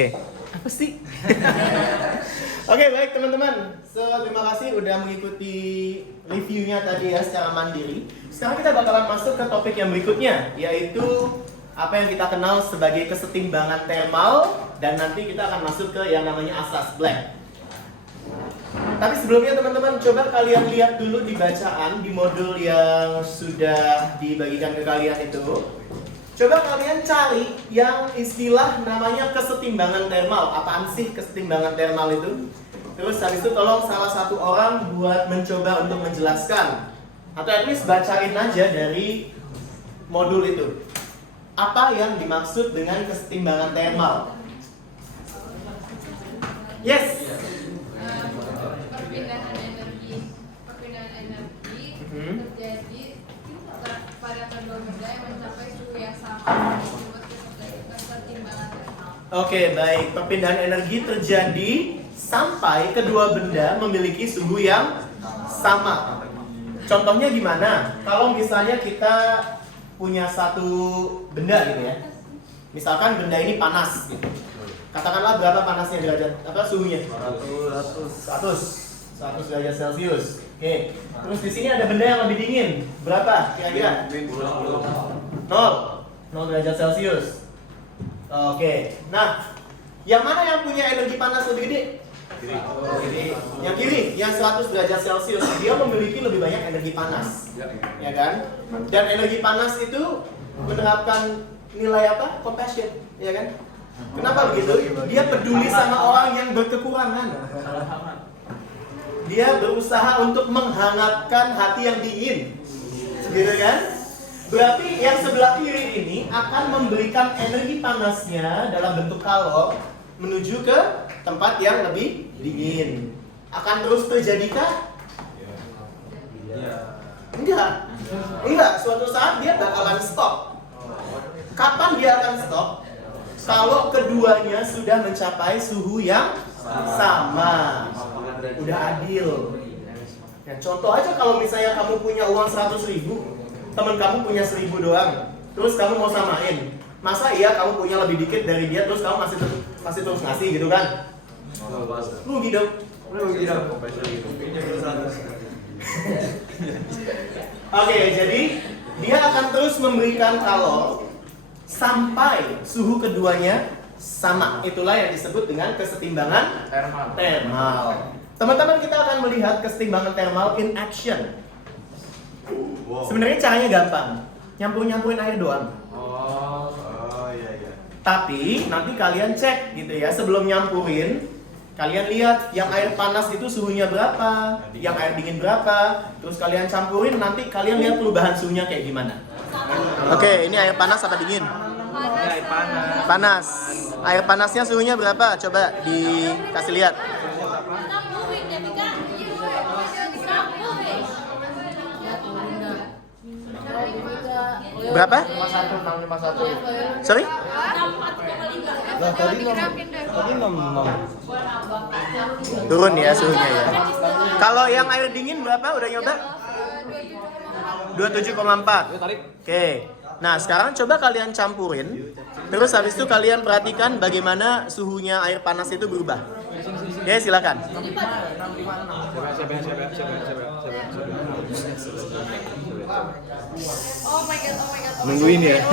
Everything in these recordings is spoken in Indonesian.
Oke. Apa sih? Oke, baik teman-teman. Terima kasih udah mengikuti reviewnya tadi ya secara mandiri. Sekarang kita bakalan masuk ke topik yang berikutnya, yaitu apa yang kita kenal sebagai kesetimbangan thermal, dan nanti kita akan masuk ke yang namanya asas Black. Tapi sebelumnya teman-teman, coba kalian lihat dulu di bacaan di modul yang sudah dibagikan ke kalian itu. Coba kalian cari yang istilah namanya kesetimbangan thermal. Apaan sih kesetimbangan thermal itu? Terus habis itu tolong salah satu orang buat mencoba untuk menjelaskan, atau at least bacain aja dari modul itu. Apa yang dimaksud dengan kesetimbangan thermal? Yes. Perpindahan energi terjadi pada kedua benda yang mencapai suhu yang sama disebut kesetimbangan thermal. Oke, baik. Perpindahan energi terjadi sampai kedua benda memiliki suhu yang sama. Contohnya gimana? Kalau misalnya kita punya satu benda gitu ya. Misalkan benda ini panas gitu. Katakanlah berapa panasnya derajat suhunya? 100 derajat Celcius. Oke. Terus di sini ada benda yang lebih dingin. Berapa kira-kira? 0 derajat Celcius. Oke. Nah, yang mana yang punya energi panas lebih gede? Yang kiri, yang 100 derajat Celcius. Dia memiliki lebih banyak energi panas. Ya kan? Dan energi panas itu menerapkan nilai apa? Compassion, ya kan? Kenapa begitu? Dia peduli sama orang yang berkekurangan. Dia berusaha untuk menghangatkan hati yang dingin. Gitu kan? Berarti yang sebelah kiri ini akan memberikan energi panasnya dalam bentuk kalor menuju ke tempat yang lebih dingin. Akan terus terjadikah? Enggak, suatu saat dia bakalan stop. Kapan dia akan stop? Kalau keduanya sudah mencapai suhu yang sama. Udah adil. Ya, contoh aja kalau misalnya kamu punya uang 100.000, teman kamu punya 1.000 doang, terus kamu mau samain. Masa iya kamu punya lebih dikit dari dia terus kamu masih terus ngasih gitu kan? Rugi dong. Oke, jadi dia akan terus memberikan kalor sampai suhu keduanya sama. Itulah yang disebut dengan kesetimbangan thermal. Teman-teman, kita akan melihat kesetimbangan thermal in action. Sebenarnya caranya gampang. Nyampurin air doang. Tapi nanti kalian cek gitu ya, sebelum nyampurin, kalian lihat yang air panas itu suhunya berapa, yang air dingin berapa, terus kalian campurin, nanti kalian lihat perubahan suhunya kayak gimana. Oke, ini air panas apa dingin? Panas. Air panasnya suhunya berapa? Coba dikasih lihat. Berapa? 651. Sorry? Lah tadi 6. Turun ya suhunya ya. Kalau yang air dingin berapa? Udah nyoba? 27,4. Oke. Nah, sekarang coba kalian campurin. Terus habis itu kalian perhatikan bagaimana suhunya air panas itu berubah. Oke, silakan. Oh my god. Nungguin ya.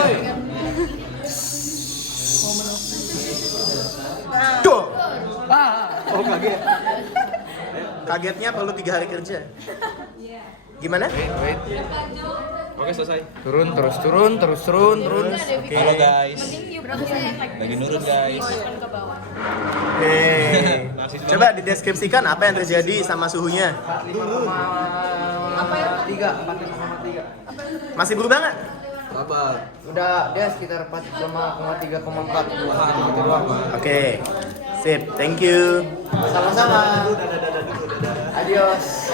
Tuh. Oh kaget. Kagetnya perlu 3 hari kerja. Gimana? Wait. Oke, selesai. Turun. Oke. Halo guys, Berapa sih? lagi nurut guys. Oke. Coba dideskripsikan apa yang terjadi sama suhunya. Apa ya? 4,3. Masih berubah nggak? Sabar. Udah dia sekitar 4,3,4. Gitu doang. Oke. Sip, thank you. Sama-sama. Adios.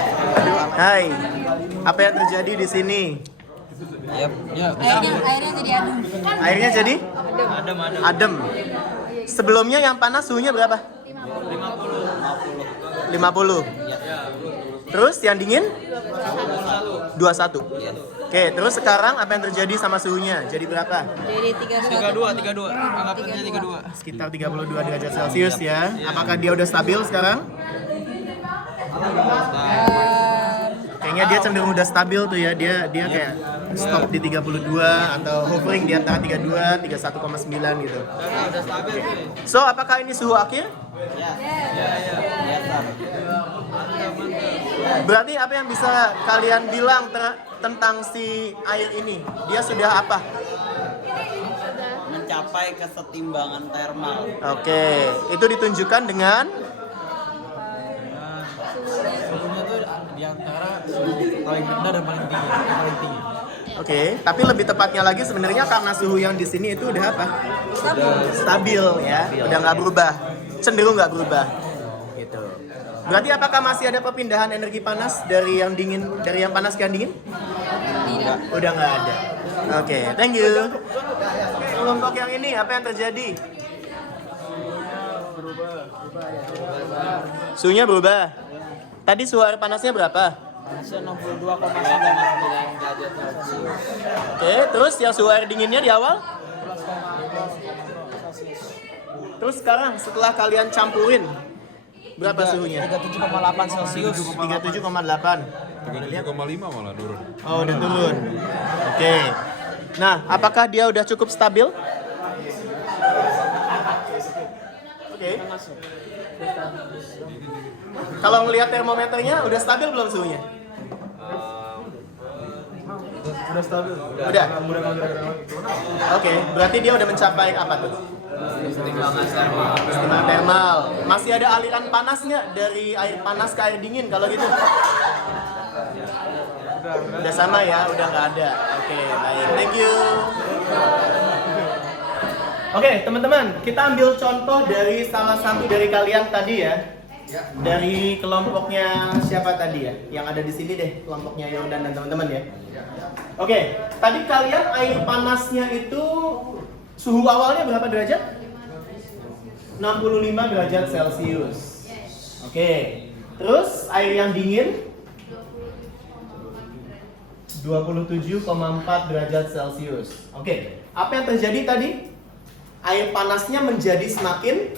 Hai. Apa yang terjadi di sini? Airnya jadi adem. Airnya jadi Adem. adem. Sebelumnya yang panas suhunya berapa? 50. Terus yang dingin? 21. Oke, terus sekarang apa yang terjadi sama suhunya? Jadi berapa? Jadi 31. 32. Anggapannya 32. Sekitar 32 derajat Celcius ya. Apakah dia udah stabil sekarang? Kayaknya dia cenderung udah stabil tuh ya. Dia kayak stop di 32 atau hovering di antara 32, 31,9 gitu. Udah stabil sih. So, apakah ini suhu akhir? Berarti apa yang bisa kalian bilang tentang si air ini? Dia sudah apa? Mencapai kesetimbangan termal. Oke, itu ditunjukkan dengan Suhunya tuh di antara suhu paling rendah dan paling tinggi. Paling tinggi. Oke, tapi lebih tepatnya lagi sebenarnya karena suhu yang di sini itu udah apa? Stabil ya, udah nggak berubah, cenderung nggak berubah, gitu. Berarti apakah masih ada perpindahan energi panas dari yang dingin, dari yang panas ke yang dingin? Tidak. Udah nggak ada. Oke, thank you. Oke, kelompok yang ini apa yang terjadi? Suhunya berubah. Tadi suhu air panasnya berapa? Panasnya 62,9 derajat Celcius. Oke, terus yang suhu air dinginnya di awal? Terus sekarang setelah kalian campurin berapa suhunya? 37,8 Celcius. 37,8. 37,5 malah turun. Oh, udah turun. Oke. Nah, apakah dia udah cukup stabil? Oke. Kalau ngelihat termometernya udah stabil belum suhunya? Udah stabil. Udah. Oke, berarti dia udah mencapai apa tuh? Kesetimbangan termal. Kesetimbangan termal. Masih ada aliran panas nggak dari air panas ke air dingin kalau gitu? Udah sama ya, udah nggak ada. Oke, baik. Thank you. Oke, teman-teman, kita ambil contoh dari salah satu dari kalian tadi ya. Dari kelompoknya siapa tadi ya? Yang ada di sini deh, kelompoknya Yordan dan teman-teman ya. Oke, tadi kalian air panasnya itu suhu awalnya berapa derajat? 65 derajat Celcius. Oke. Terus air yang dingin 27,4 derajat Celcius. Oke. Apa yang terjadi tadi? Air panasnya menjadi semakin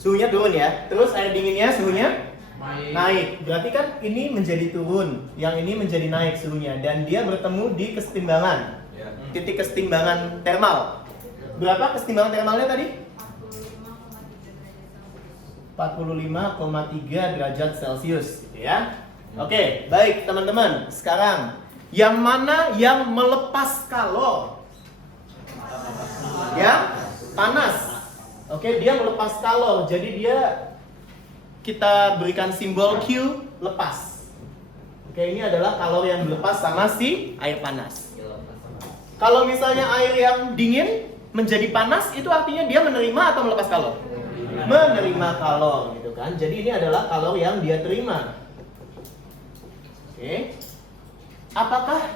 suhunya turun ya. Terus air dinginnya suhunya naik. Berarti kan ini menjadi turun, yang ini menjadi naik suhunya dan dia bertemu di kesetimbangan. Titik kesetimbangan termal. Berapa kesetimbangan termalnya tadi? 45,3 derajat Celcius gitu ya. Oke, baik teman-teman. Sekarang yang mana yang melepas kalor? Ya, panas. Oke, dia melepas kalor. Jadi dia kita berikan simbol Q lepas. Oke, ini adalah kalor yang dilepas sama si air panas. Kalau misalnya air yang dingin menjadi panas, itu artinya dia menerima atau melepas kalor? Menerima kalor gitu kan. Jadi ini adalah kalor yang dia terima. Oke. Apakah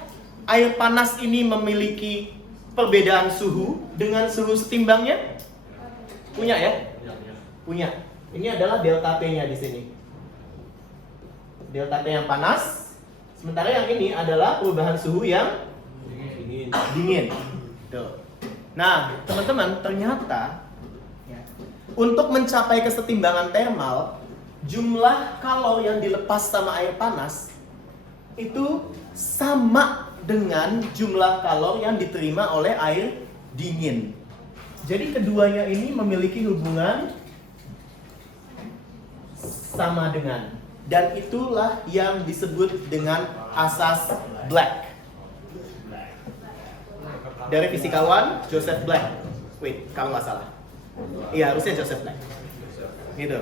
air panas ini memiliki perbedaan suhu dengan suhu setimbangnya? Punya ya? Punya. Ini adalah delta T-nya di sini. Delta T yang panas, sementara yang ini adalah perubahan suhu yang dingin. Tuh. Nah, teman-teman, ternyata ya, untuk mencapai kesetimbangan termal, jumlah kalor yang dilepas sama air panas itu sama dengan jumlah kalor yang diterima oleh air dingin. Jadi keduanya ini memiliki hubungan sama dengan, dan itulah yang disebut dengan asas Black. Dari fisikawan Joseph Black. Wait, kalau nggak salah. Iya, harusnya Joseph Black. Gitu.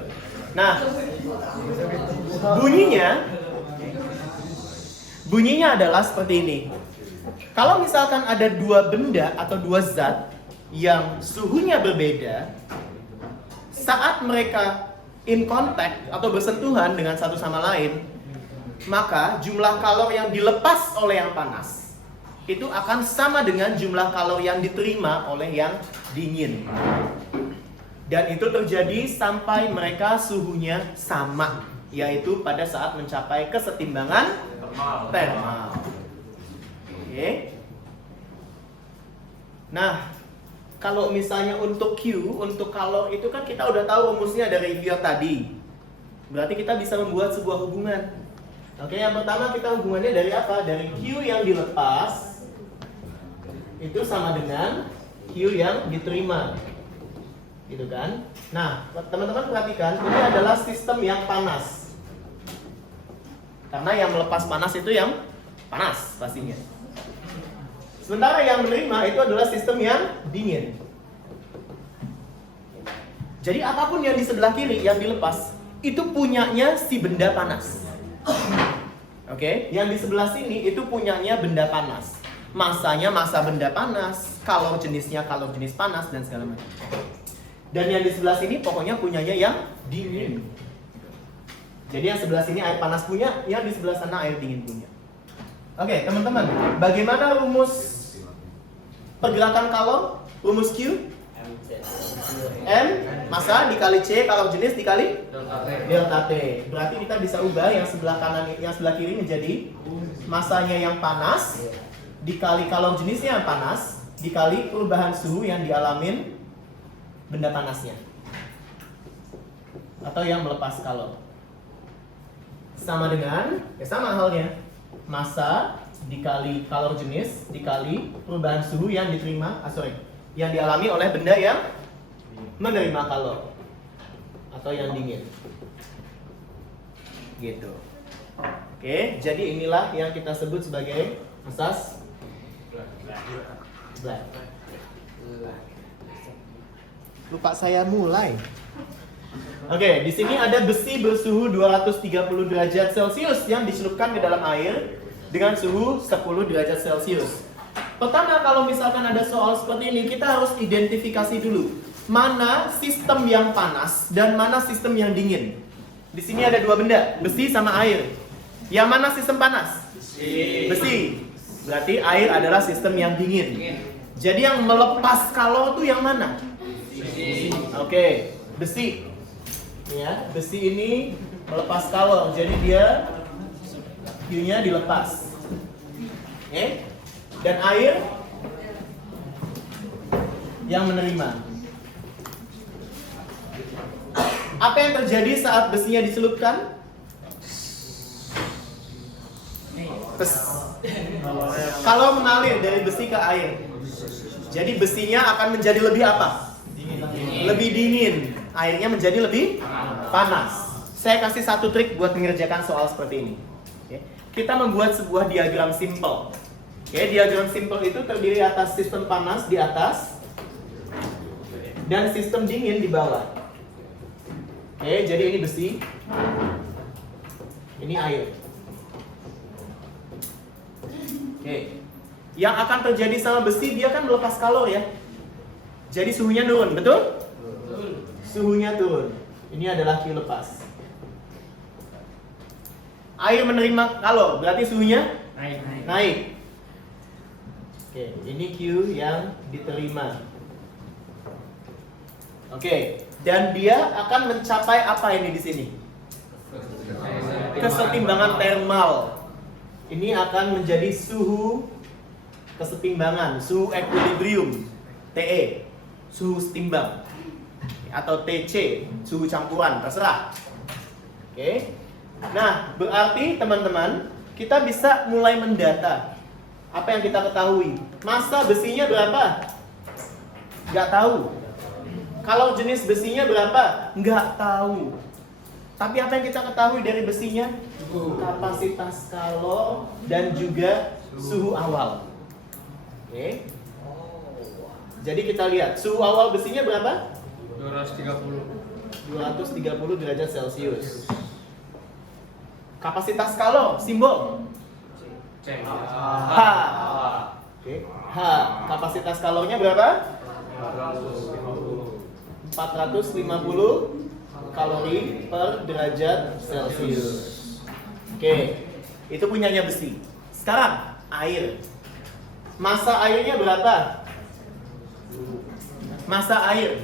Nah, bunyinya adalah seperti ini. Kalau misalkan ada dua benda atau dua zat yang suhunya berbeda, saat mereka in contact atau bersentuhan dengan satu sama lain, maka jumlah kalor yang dilepas oleh yang panas itu akan sama dengan jumlah kalor yang diterima oleh yang dingin. Dan itu terjadi sampai mereka suhunya sama, yaitu pada saat mencapai kesetimbangan termal. Oke. Nah, kalau misalnya untuk Q, untuk kalor itu kan kita udah tahu rumusnya dari review tadi. Berarti kita bisa membuat sebuah hubungan. Oke, yang pertama kita hubungannya dari apa? Dari Q yang dilepas itu sama dengan Q yang diterima. Gitu kan? Nah, teman-teman perhatikan, ini adalah sistem yang panas. Karena yang melepas panas itu yang panas pastinya. Sementara yang menerima itu adalah sistem yang dingin. Jadi apapun yang di sebelah kiri yang dilepas itu punyanya si benda panas. Oke, yang di sebelah sini itu punyanya benda panas. Masanya masa benda panas, kalor jenisnya kalor jenis panas dan segala macam. Dan yang di sebelah sini pokoknya punyanya yang dingin. Jadi yang sebelah sini air panas punya, yang di sebelah sana air dingin punya. Oke, teman-teman, bagaimana rumus pergerakan kalor? Rumus Q? M massa dikali C kalor jenis dikali delta T. Berarti kita bisa ubah yang sebelah kanan, yang sebelah kiri menjadi massanya yang panas dikali kalor jenisnya yang panas dikali perubahan suhu yang dialamin benda panasnya atau yang melepas kalor. Sama dengan, ya sama halnya, massa dikali kalor jenis dikali perubahan suhu yang diterima, yang dialami oleh benda yang menerima kalor atau yang dingin. Gitu. Oke, jadi inilah yang kita sebut sebagai asas black. Lupa saya mulai. Oke, di sini ada besi bersuhu 230 derajat Celcius yang dicelupkan ke dalam air dengan suhu 10 derajat Celcius. Pertama, kalau misalkan ada soal seperti ini, kita harus identifikasi dulu mana sistem yang panas dan mana sistem yang dingin. Di sini ada dua benda, besi sama air. Yang mana sistem panas? Besi. Berarti air adalah sistem yang dingin. Jadi yang melepas kalor itu yang mana? Oke, besi. Ya, besi ini melepas kalor, jadi dia Q-nya dilepas. Oke. Dan air yang menerima. Apa yang terjadi saat besinya dicelupkan? Kalau mengalir dari besi ke air, jadi besinya akan menjadi lebih apa? Lebih dingin. Airnya menjadi lebih panas. Saya kasih satu trik buat mengerjakan soal seperti ini. Oke. Kita membuat sebuah diagram simple. Oke, diagram simple itu terdiri atas sistem panas di atas dan sistem dingin di bawah. Oke, jadi ini besi, ini air. Oke, yang akan terjadi sama besi, dia kan melepas kalor ya. Jadi suhunya turun, betul? Suhunya turun. Ini adalah Q lepas. Air menerima kalor, berarti suhunya naik. Oke, ini Q yang diterima. Oke, dan dia akan mencapai apa ini di sini? Kesetimbangan termal. Ini akan menjadi suhu kesetimbangan, suhu equilibrium, TE, suhu setimbang, atau TC, suhu campuran, terserah. Oke. Nah, berarti teman-teman, kita bisa mulai mendata. Apa yang kita ketahui? Massa besinya berapa? Nggak tahu. Kalau jenis besinya berapa? Nggak tahu. Tapi apa yang kita ketahui dari besinya? Kapasitas kalor dan juga suhu awal. Oke. Jadi kita lihat, suhu awal besinya berapa? 230 derajat Celcius. Kapasitas kalor, simbol H. Oke. H. Kapasitas kalornya berapa? 450 kalori per derajat Celcius. Oke. Itu punyanya besi. Sekarang air. Massa airnya berapa? Massa air.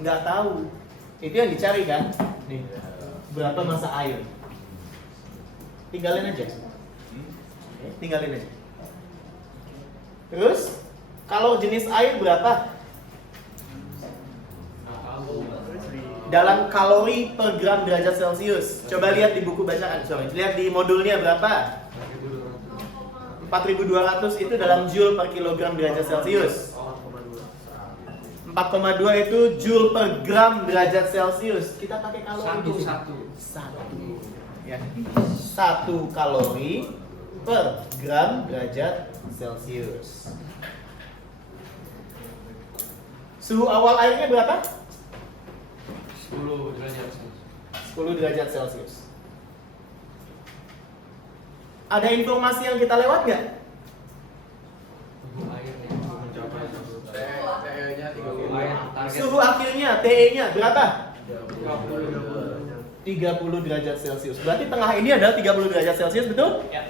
Nggak tahu. Itu yang dicari kan? Nih. Berapa massa air? Tinggalin aja. Oke, tinggalin aja. Terus, kalau jenis air berapa? Dalam kalori per gram derajat Celcius. Coba lihat di buku bacaan, lihat di modulnya berapa? 4200 itu dalam joule per kilogram derajat Celcius. 4,2 itu joule per gram derajat Celcius. Kita pakai kalori di sini. Ya. 1 kalori per gram derajat Celcius. Suhu awal airnya berapa? 10 derajat Celcius. Ada informasi yang kita lewat nggak? Suhu akhirnya, TE-nya berapa? 30 derajat Celcius. Berarti tengah ini adalah 30 derajat Celcius, betul? Ya.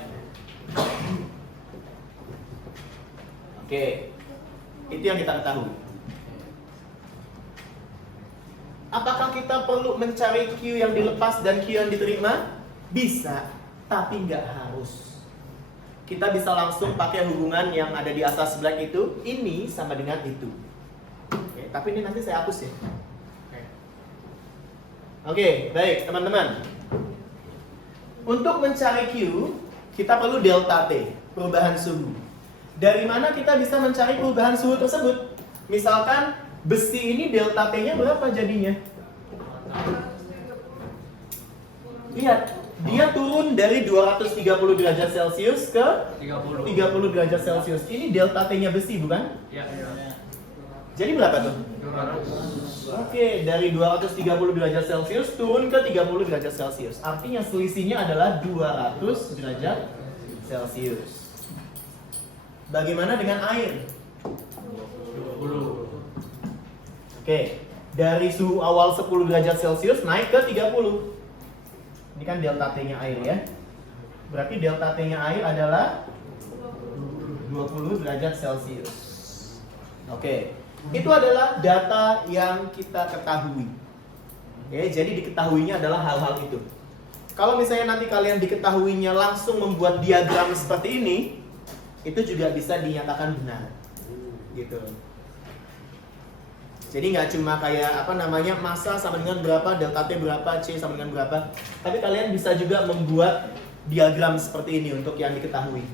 Oke. Itu yang kita ketahui. Apakah kita perlu mencari Q yang dilepas dan Q yang diterima? Bisa, tapi nggak harus. Kita bisa langsung pakai hubungan yang ada di atas black itu, ini sama dengan itu. Oke, tapi ini nanti saya hapus ya. Oke, baik teman-teman. Untuk mencari Q, kita perlu delta T, perubahan suhu. Dari mana kita bisa mencari perubahan suhu tersebut? Misalkan besi ini delta T-nya berapa jadinya? Lihat, dia turun dari 230 derajat Celcius ke 30 derajat Celcius. Ini delta T-nya besi, bukan? Ya. Jadi berapa tuh? 200. Oke, dari 230 derajat Celcius turun ke 30 derajat Celcius. Artinya selisihnya adalah 200 derajat Celcius. Bagaimana dengan air? 20. Oke, dari suhu awal 10 derajat Celcius naik ke 30. Ini kan delta T-nya air ya. Berarti delta T-nya air adalah 20 derajat Celcius. Oke, itu adalah data yang kita ketahui. Ya, jadi diketahuinya adalah hal-hal itu. Kalau misalnya nanti kalian diketahuinya langsung membuat diagram seperti ini, itu juga bisa dinyatakan benar. Gitu. Jadi nggak cuma kayak massa sama dengan berapa, delta T berapa, C sama dengan berapa. Tapi kalian bisa juga membuat diagram seperti ini untuk yang diketahui.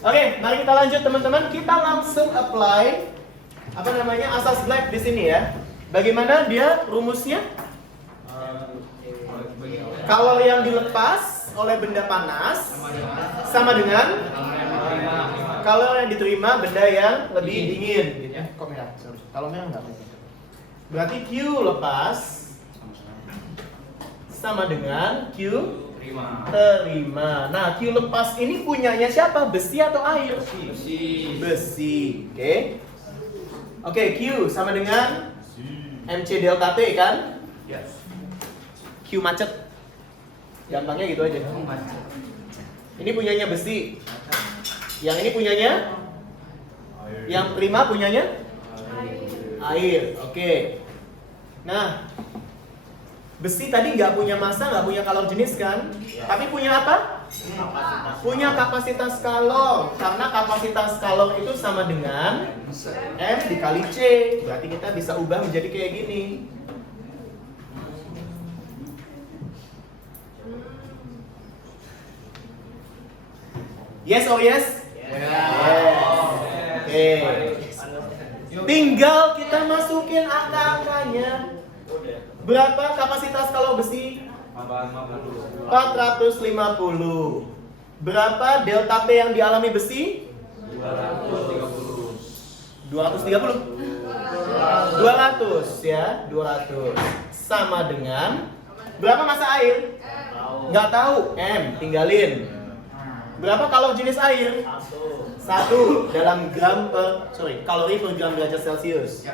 Oke, mari kita lanjut teman-teman. Kita langsung apply asas Black di sini ya. Bagaimana dia rumusnya? Kalau yang dilepas oleh benda panas sama dengan kalau yang diterima benda yang lebih dingin gitu ya. Kok merah? Kalau merah enggak apa-apa. Berarti Q lepas sama dengan Q terima. Nah, Q lepas ini punyanya siapa? Besi atau air? Besi. Oke. Oke, Q sama dengan MC delta T kan? Q macet. Gampangnya gitu aja. Ini punyanya besi. Yang ini punyanya? Yang terima punyanya? Air. Oke. Nah, besi tadi nggak punya massa, nggak punya kalor jenis kan? Tapi punya apa? Punya kapasitas kalor. Karena kapasitas kalor itu sama dengan M dikali C. Berarti kita bisa ubah menjadi kayak gini. Yes or yes? Oke. Tinggal kita masukin angka-angkanya. Berapa kapasitas kalau besi? 450. Berapa delta T yang dialami besi? 230. 200 ya, 200. Sama dengan berapa massa air? Nggak tahu, M, tinggalin. Berapa kalori jenis air? 1 dalam kalori per gram derajat Celcius.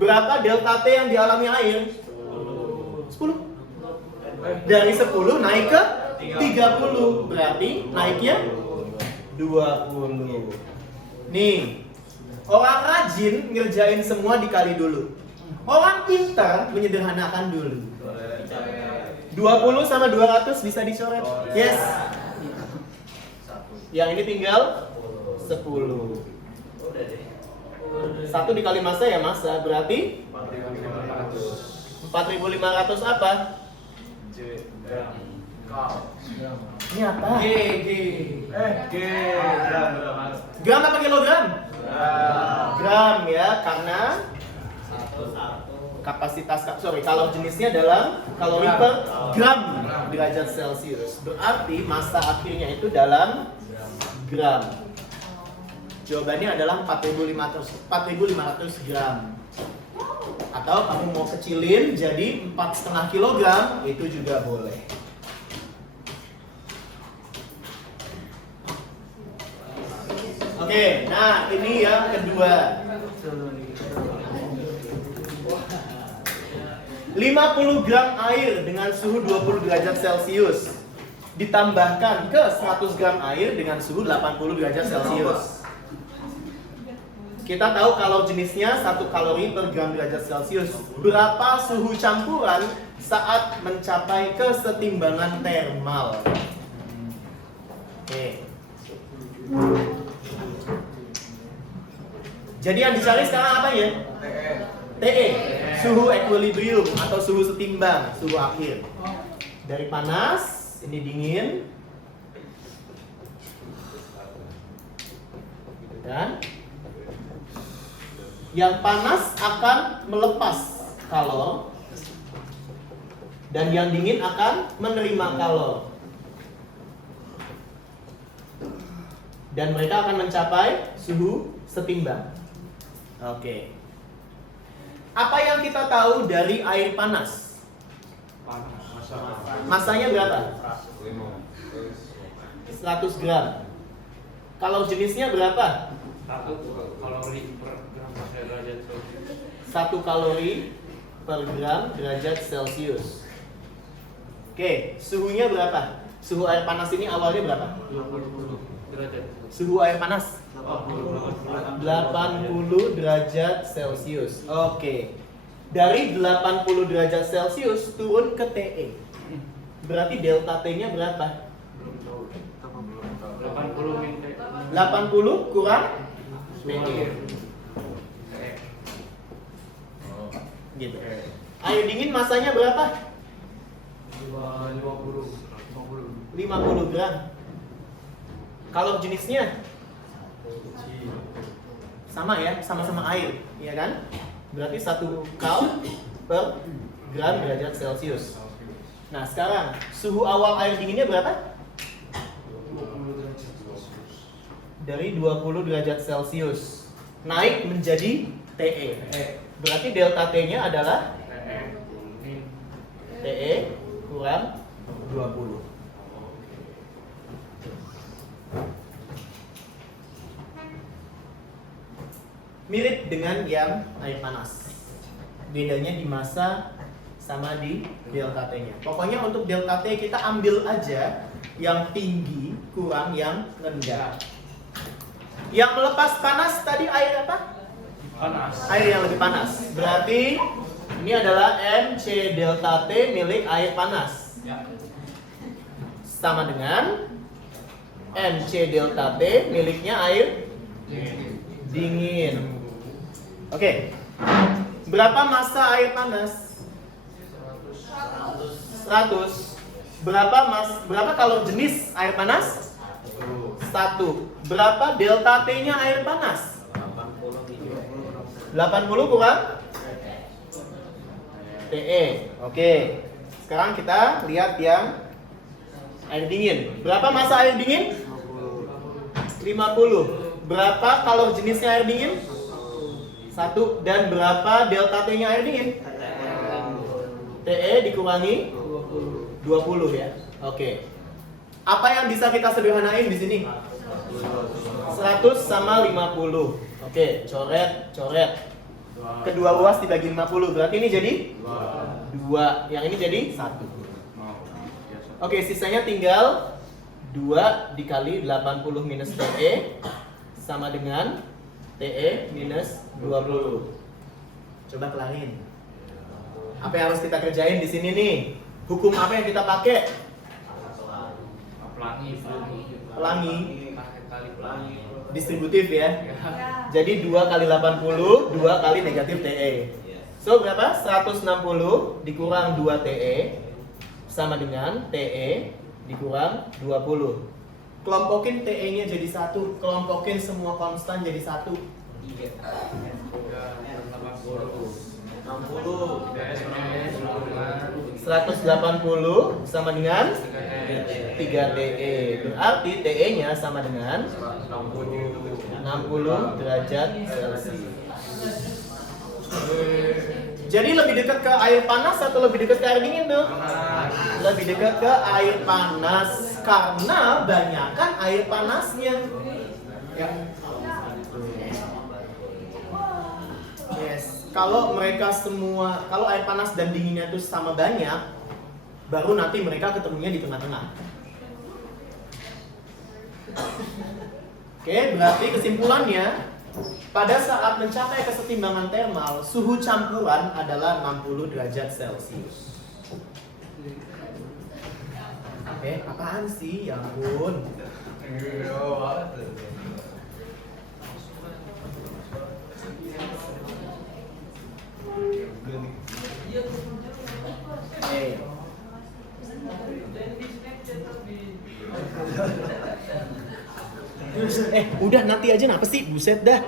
Berapa delta T yang dialami air? 10. Dari 10 naik ke 30. Berarti naiknya 20. Nih, orang rajin ngerjain semua dikali dulu. Orang pintar menyederhanakan dulu. 20 sama 200 bisa dicoret. Yes. Yang ini tinggal 10. 1 dikali massa ya massa, berarti 4.500 apa? Ini apa? Gram apa kilogram? Gram ya, karena kapasitas, kalau jenisnya dalam kalori per gram derajat Celcius. Berarti massa akhirnya itu dalam gram. Jawabannya adalah 4.500 gram. Atau kamu mau kecilin jadi 4,5 kilogram, itu juga boleh. Oke, nah ini yang kedua. 50 gram air dengan suhu 20 derajat Celcius ditambahkan ke 100 gram air dengan suhu 80 derajat Celcius. Kita tahu kalau jenisnya 1 kalori per gram derajat Celcius. Berapa suhu campuran saat mencapai kesetimbangan termal? Oke. Jadi yang dicari sekarang apa ya? TE, suhu equilibrium atau suhu setimbang, suhu akhir. Dari panas, ini dingin. Dan yang panas akan melepas kalor dan yang dingin akan menerima kalor. Dan mereka akan mencapai suhu setimbang. Oke. Apa yang kita tahu dari air panas? Masanya berapa? 100 gram. Kalau jenisnya berapa? 1 kalori per gram derajat Celcius. 1 kalori per gram derajat Celcius. Oke, suhunya berapa? Suhu air panas ini awalnya berapa? 20 derajat. Suhu air panas 80 derajat Celcius. Oke. Dari 80 derajat Celcius turun ke TE. Berarti delta T-nya berapa? 80 min 80 kurang TE. Gitu. Air dingin masanya berapa? 50 gram. Kalau jenisnya sama ya, sama-sama air, ya kan? Berarti 1 kal per gram derajat Celcius. Nah, sekarang suhu awal air dinginnya berapa? Dari 20 derajat Celcius naik menjadi TE. Berarti delta T-nya adalah TE kurang 20. Mirip dengan yang air panas. Bedanya di massa sama di delta T-nya. Pokoknya untuk delta T kita ambil aja yang tinggi kurang yang rendah. Yang melepas panas tadi air apa? panas. Air yang lebih panas. Berarti ini adalah MC delta T milik air panas. Sama dengan MC delta T miliknya air dingin. Oke. Berapa massa air panas? 100. Berapa kalau jenis air panas? 1. Berapa delta T-nya air panas? 80 kurang TE. Oke. Sekarang kita lihat yang air dingin. Berapa massa air dingin? 50. Berapa kalau jenisnya air dingin? 1. Dan berapa delta T-nya air dingin? TE dikurangi 20 ya. Oke. Apa yang bisa kita sederhanain di sini? 100 sama 50. Oke, coret. Kedua ruas dibagi 50. Berarti ini jadi 2. Yang ini jadi 1. Oke, sisanya tinggal 2 dikali 80 minus TE sama dengan TE minus 20. Coba kelarin. Apa yang harus kita kerjain di sini nih? Hukum apa yang kita pakai? Pelangi. Kali pelangi. Distributif ya. Jadi 2 kali 80, 2 kali negatif TE. So berapa? 160 dikurang 2 TE sama dengan TE dikurang 20. Kelompokin TE-nya jadi 1, kelompokin semua konstan jadi 1. 180 sama dengan 3 TE. Berarti TE-nya sama dengan 60 derajat Celcius. Jadi lebih dekat ke air panas atau lebih dekat ke air dingin tuh? Lebih dekat ke air panas karena banyakan air panasnya. Ya. Yes. Kalau mereka semua, kalau air panas dan dinginnya itu sama banyak, baru nanti mereka ketemunya di tengah-tengah. Oke, berarti kesimpulannya, pada saat mencapai kesetimbangan termal, suhu campuran adalah 60 derajat Celcius. Oke, apaan sih? Ya ampun. Udah nanti aja, kenapa sih? Buset dah.